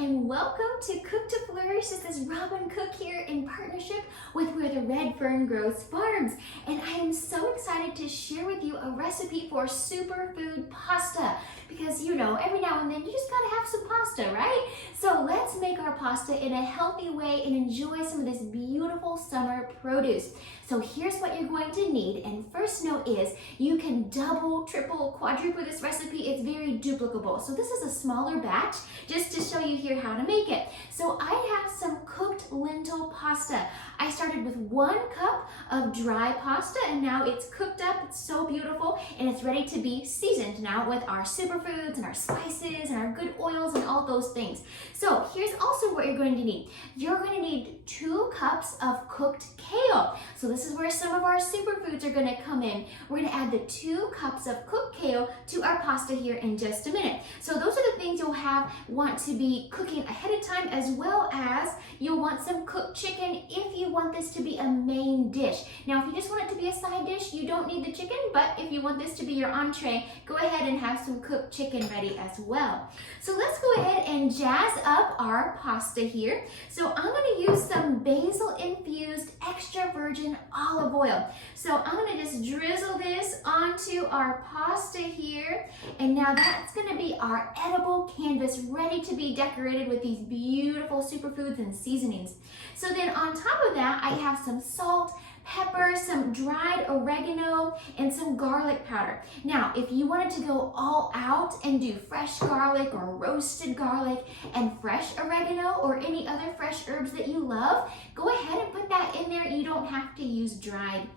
and welcome to Cook to Flourish. This is Robin Cook here in partnership with Where the Red Fern Grows Farms. And I am so excited to share with you a recipe for superfood pasta. Because you know, every now and then you just gotta have some pasta, right? So let's make our pasta in a healthy way and enjoy some of this beautiful summer produce. So here's what you're going to need. And first note is you can double, triple, quadruple this recipe. It's very duplicable. So this is a smaller batch just to show you here how to make it. So I have some cooked lentil pasta. I started with 1 cup of dry pasta and now it's cooked up. It's so beautiful and it's ready to be seasoned now with our superfoods and our spices and our good oils and all those things. So here's also what you're going to need. You're going to need 2 cups of cooked kale. So this is where some of our superfoods are going to come in. We're going to add the 2 cups of cooked kale to our pasta here in just a minute. So those are the things you'll want to be cooking ahead of time, as well as you'll want some cooked chicken if you want this to be a main dish. Now, if you just want it to be a side dish, you don't need the chicken, but if you want this to be your entree, go ahead and have some cooked chicken ready as well. So let's go ahead and jazz up our pasta here. So I'm going to use some Basil infused extra virgin olive oil. So I'm going to just drizzle this onto our pasta here. And now that's going to be our edible canvas ready to be decorated with these beautiful superfoods and seasonings. So then on top of that, I have some salt, pepper, some dried oregano, and some garlic powder. Now, if you wanted to go all out and do fresh garlic or roasted garlic and fresh oregano or any other fresh herbs that you love, go ahead and put that in there. You don't have to use dried.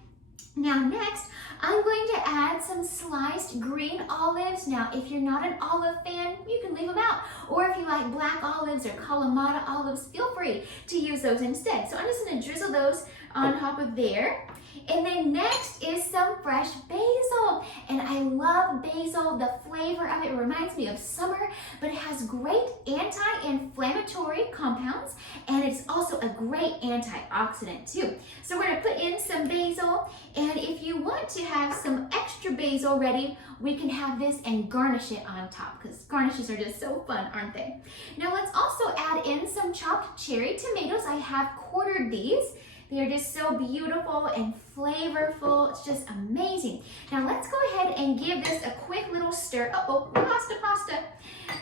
Now next, I'm going to add some sliced green olives. Now, if you're not an olive fan, you can leave them out. Or if you like black olives or Kalamata olives, feel free to use those instead. So I'm just going to drizzle those on top of there. And then next is some fresh basil. And I love basil. The flavor of it reminds me of summer, but it has great anti-inflammatory compounds, and it's also a great antioxidant too. So we're gonna put in some basil, and if you want to have some extra basil ready, we can have this and garnish it on top, because garnishes are just so fun, aren't they? Now let's also add in some chopped cherry tomatoes. I have quartered these. They're just so beautiful and flavorful. It's just amazing. Now let's go ahead and give this a quick little stir. Uh-oh, pasta.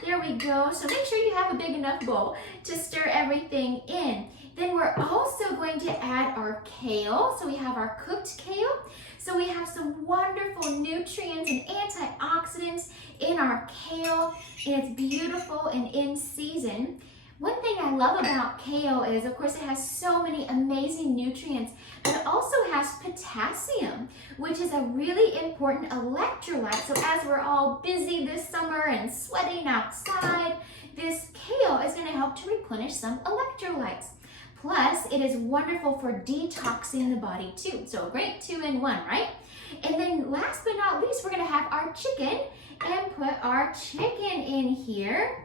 There we go. So make sure you have a big enough bowl to stir everything in. Then we're also going to add our kale. So we have our cooked kale. So we have some wonderful nutrients and antioxidants in our kale. And it's beautiful and in season. One thing I love about kale is, of course, it has so many amazing nutrients, but it also has potassium, which is a really important electrolyte. So as we're all busy this summer and sweating outside, this kale is going to help to replenish some electrolytes. Plus, it is wonderful for detoxing the body too. So a great 2-in-1, right? And then last but not least, we're going to have our chicken and put our chicken in here.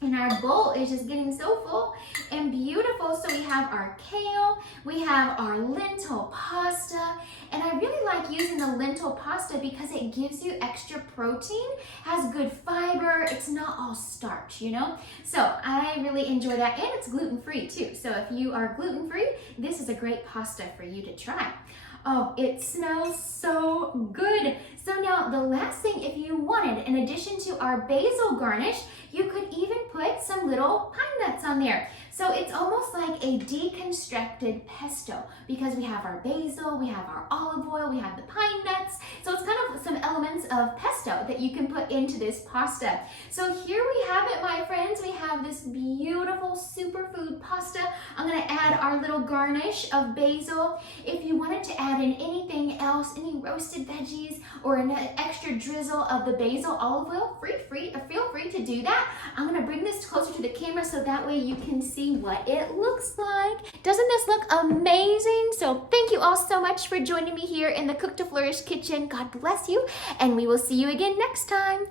And our bowl is just getting so full and beautiful. So we have our kale, we have our lentil pasta, and I really like using the lentil pasta because it gives you extra protein, has good fiber, it's not all starch, you know? So I really enjoy that, and it's gluten-free too. So if you are gluten-free, this is a great pasta for you to try. Oh, it smells so good. So now the last thing, if you wanted, in addition to our basil garnish, you could even put some little pine nuts on there. So it's almost like a deconstructed pesto because we have our basil, we have our olive oil, we have the pine nuts. So it's kind of some elements of pesto that you can put into this pasta. So here we have it, my friends. We have this beautiful superfood pasta. I'm going to add our little garnish of basil. If you wanted to add in anything else, any roasted veggies or an extra drizzle of the basil olive oil, feel free to do that. I'm going to bring this closer to the camera so that way you can see what it looks like. Doesn't this look amazing? So thank you all so much for joining me here in the Cook to Flourish kitchen. God bless you, and we will see you again next time.